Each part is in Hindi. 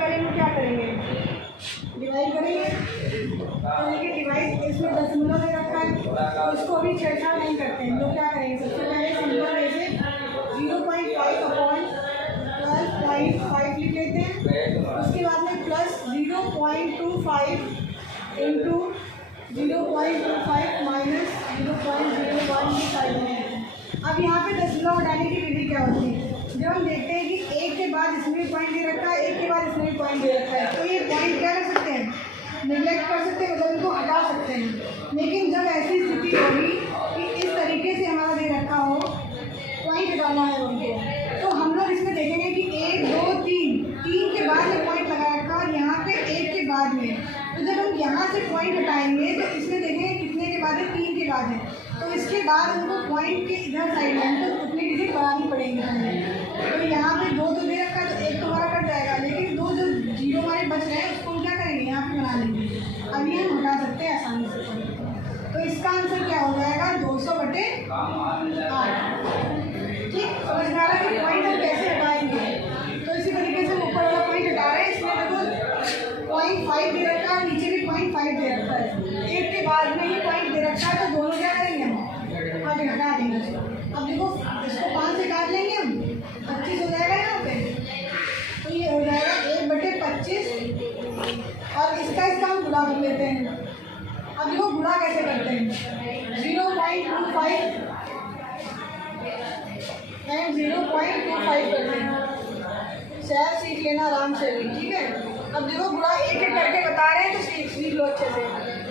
करेंगे क्या करेंगे, डिवाइड करेंगे। तो देखिए डिवाइड इसमें दशमलव दे रखा है तो इसको अभी छेड़छाड़ नहीं करते हैं। तो क्या करेंगे, सबसे पहले सिंपल ऐसे 0.5 अपॉन प्लस 0.5 लिख लेते हैं। उसके बाद में प्लस 0.25 इंटू 0.25 माइनस 0.01 है। अब यहाँ पे दशमलव हटाने की विधि क्या होती है, जब हम देखते हैं कि एक के बाद इसमें पॉइंट दे रखा है, एक के बाद इसमें पॉइंट दे रखा है, तो ये पॉइंट क्या कर सकते हैं, निगलेक्ट कर सकते हैं, मतलब इनको हटा सकते हैं। लेकिन जब ऐसी स्थिति होगी कि इस तरीके से हमारा दे रखा हो, पॉइंट हटाना है उनको, तो हम लोग इसमें देखेंगे कि 1 2 3 के बाद में पॉइंट लगा रखा और यहाँ पे 1 के बाद में। तो जब हम यहाँ से पॉइंट हटाएंगे तो इसमें देखेंगे कितने के बाद है, 3 के बाद है। तो इसके बाद उनको पॉइंट के इधर साइड में तो उतनी डिग्री बढ़ानी पड़ेगी हमें। तो यहाँ पे 2 तो दे रखा है तो 1 तो हमारा कट जाएगा, लेकिन 2 जो जीरो हमारे बच रहे हैं उसको क्या करेंगे, यहाँ पे बना लेंगे। अभी हम हटा सकते हैं आसानी से। तो इसका आंसर क्या हो जाएगा, 200/8। ठीक, समझ में आ रहा है कि पॉइंट हम कैसे हटाएंगे। तो इसी तरीके से ऊपर वाला पॉइंट हटा रहे हैं, इसमें देखो 0.5 दे रखा है, नीचे भी 0.5 दे रखा है, 1 के बाद में ही पॉइंट दे रखा है, तो दोनों क्या करेंगे हम आगे हटा देंगे। अब देखो इसको 5 से काट लेंगे हम, 25 हो जाएगा यहाँ पे। तो ये हो जाएगा 1/25 और इसका हम गुणा कर लेते हैं। अब देखो गुणा कैसे करते हैं, 0.25 एंड 0.25 करते हैं। शायद सीख लेना आराम से भी, ठीक है। अब देखो गुणा एक एक करके बता रहे हैं तो सीख लो अच्छे से।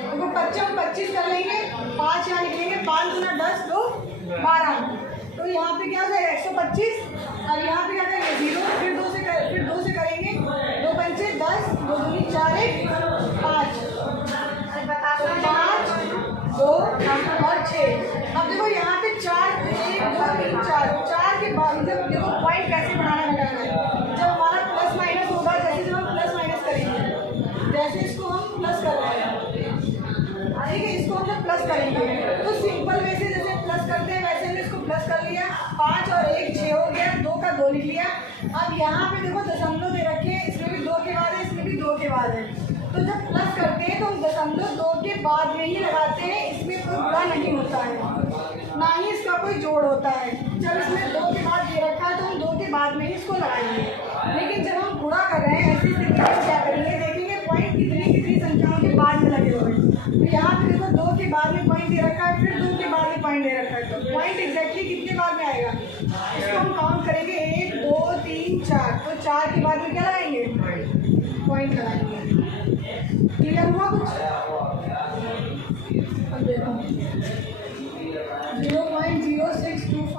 देखो 25 कर लेंगे, 5 यहाँ लिखेंगे, 5 गुना 10 2 12। तो यहाँ पे क्या हो जाएगा 125 और यहाँ पे क्या करेंगे 0, फिर 2 से करेंगे 2 पंचे 10, 2 दूनी 4 1 5 5 2 और 6। अब देखो यहाँ पे 4 1 2 3 4 के बाद देखो पॉइंट कैसे बढ़ाना घटाना है। जब हमारा प्लस माइनस होगा, जैसे हम प्लस माइनस करेंगे, जैसे इसको हम प्लस कर रहे हैं, ठीक है, इसको हम जब प्लस करेंगे तो सिंपल वे से जैसे प्लस करते हैं वैसे हमने इसको प्लस कर लिया, 5 और 1 6 हो गया, 2 का 2 लिख लिया। अब यहाँ पे देखो दशमलव दे रखे हैं, इसमें भी 2 के बाद है, इसमें भी 2 के बाद है। तो जब प्लस करते हैं तो हम दशमलव 2 के बाद में ही लगाते हैं, इसमें कोई गुणा नहीं होता है, ना ही इसका कोई जोड़ होता है। जब इसमें 2 के बाद दे रखा है तो हम 2 के बाद में ही इसको लगाएंगे। लेकिन जब हम गुणा कर रहे हैं ऐसी स्थिति में क्या करेंगे, देखेंगे पॉइंट कितनी संख्याओं के बाद में लगे हुए हैं। तो यहाँ पे देखो 2 के बाद में पॉइंट दे रखा है, फिर 2 के बाद में पॉइंट दे रखा है, तो पॉइंट एग्जैक्टली कितने बाद में आएगा, इसको हम काउंट करेंगे 1 2 3 4। तो 4 के बाद में क्या लगाएंगे, पॉइंट लगाएंगे। क्लियर हुआ कुछ? अब देखो 0.0625